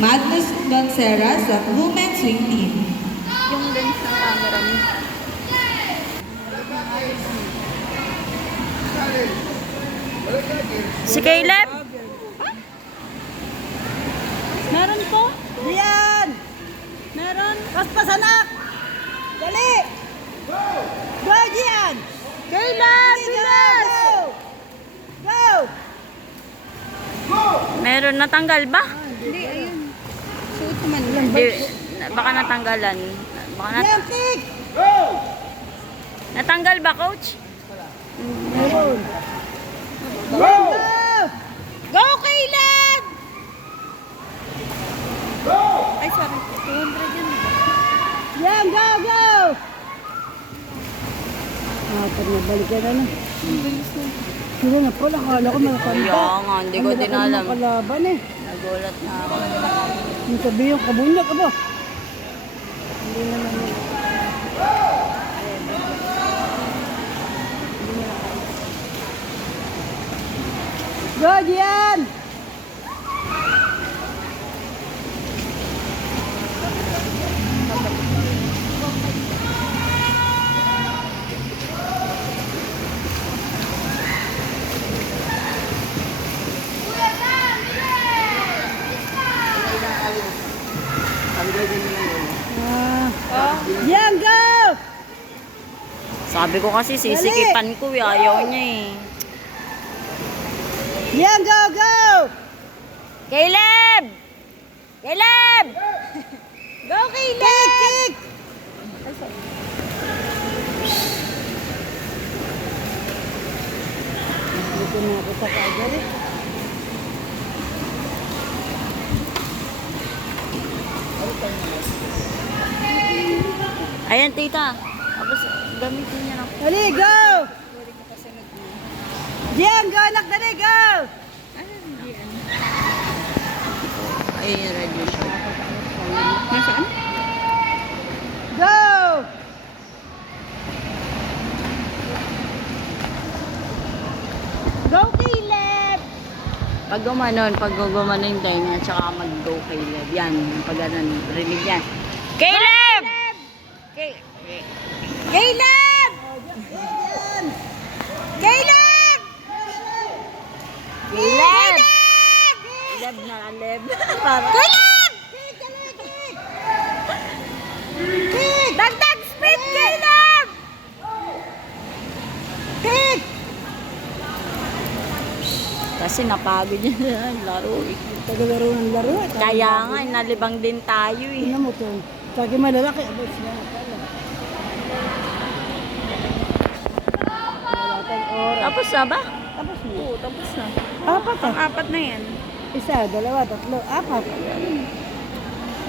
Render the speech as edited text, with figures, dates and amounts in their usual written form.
Magnus Banceras of Women's Swing Team. Yung lens ng camera mo. Si Caleb? Meron po? Diyan! Meron? Paspas anak! Dali! Go, Diyan! Caleb! Bilis! Go! Meron natanggal ba? Hindi, ayun. Suot naman. Hindi, baka natanggalan. Baka Diyan, kick! natanggal ba, coach? Meron. Go! Go, Caleb! Ay, sorry. 200 yun. Diyan, go, go! Pag nabalik ka na. Sige na po, nakala ko malakanta. Kaya nga, hindi ko din alam. Kalaban eh. Nagulat na ako. Yung sabi yung kabunyag ka ba? Hindi naman yun. Go, Diyan! Diyan, go! Sabi ko kasi sisikipan ko, ayaw niya eh. Diyan, go, go! Caleb! Caleb! Go, Caleb! Kick, kick! Dito na ako sa kagal eh. Ayan, tita. Tapos, gamitin niya na. Dali, go! Diyan, go, anak, dali, go! Ay, ready siya. Nasaan? Go! Go, Caleb! Pag gumanon yung tayo tsaka mag-go Caleb. Yan, pag ganon, rinig yan. Caleb! Caleb! Caleb! Caleb! Leb na, leb. Para. Caleb! Kick, dali, kick! Kick! Dagdag speed, Caleb! Kick! Kasi napagod niya na laro eh. Tagalaro ng laro eh. Kaya nga, nalibang din tayo eh. Tingnan mo to. Sagi malalaki. Abo, sila na pala. Wala tayong oras. Tapos na ba? Tapos na. Oo, tapos na. Apat ah. Apat na yan. Isa, dalawa, tatlo, apat.